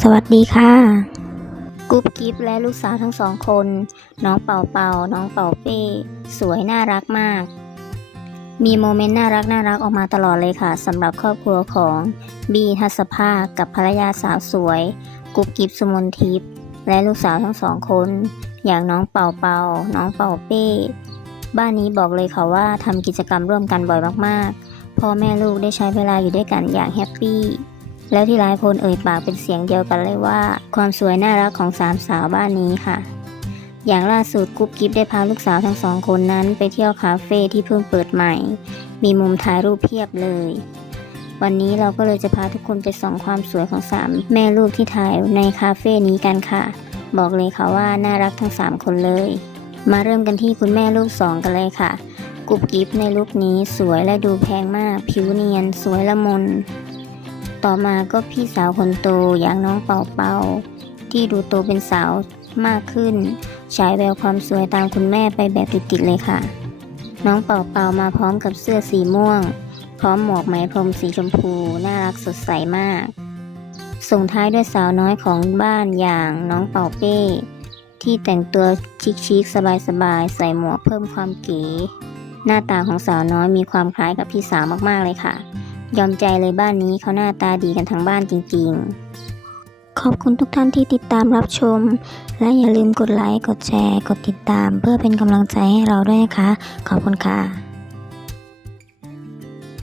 สวัสดีค่ะกุ๊บกิ๊บและลูกสาวทั้งสองคน น้องเป่าเป่า น้องเป่าเป้ สวยน่ารักมาก มีโมเมนต์น่ารักน่ารักออกมาตลอดเลยค่ะสำหรับครอบครัวของบีทัศภากับภรรยาสาวสวย กุ๊บกิ๊บสุมนทิพย์และลูกสาวทั้งสองคน อย่างน้องเป่าเป่า น้องเป่าเป้ บ้านนี้บอกเลยค่ะว่าทำกิจกรรมร่วมกันบ่อยมากๆพ่อแม่ลูกได้ใช้เวลาอยู่ด้วยกันอย่างแฮปปี้ แล้วที่หลายคนเอ่ยปากเป็นเสียงเดียวกันเลยว่า ความสวยน่ารักของสามสาวบ้านนี้ค่ะ อย่างล่าสุดกุ๊บกิ๊บได้พาลูกสาวทั้งสองคนนั้น ไปเที่ยวคาเฟ่ที่เพิ่งเปิดใหม่ มีมุมถ่ายรูปเพียบเลย วันนี้เราก็เลยจะพาทุกคนไปส่องความสวยของสามแม่ลูกที่ถ่ายในคาเฟ่นี้กันค่ะ บอกเลยค่ะว่าน่ารักทั้งสามคนเลย มาเริ่มกันที่คุณแม่ลูกสองกันเลยค่ะกุ๊บกิ๊บในลุคนี้สวยและดูแพงมาก ผิวเนียน สวยละมุน ต่อมาก็พี่สาวคนโตอย่างน้องเป่าเป่าที่ดูโตเป็นสาวมากขึ้นฉายแววความสวยตามคุณแม่ไปแบบติดๆเลยค่ะ น้องเป่าเป่ามาพร้อมกับเสื้อสีม่วง พร้อมหมวกไหมพรมสีชมพู น่ารักสดใสมาก ส่งท้ายด้วยสาวน้อยของบ้านอย่างน้องเป่าเป้ ที่แต่งตัวชิคๆสบายๆใส่หมวกเพิ่มความเก๋หน้าตาของสาวน้อยมีความคล้ายกับพี่สาวมากๆเลยค่ะ ยอมใจเลยบ้านนี้เขาหน้าตาดีกันทั้งบ้านจริงๆ ขอบคุณทุกท่านที่ติดตามรับชม และอย่าลืมกดไลค์ กดแชร์ กดติดตาม เพื่อเป็นกำลังใจให้เราด้วยนะคะ ขอบคุณค่ะ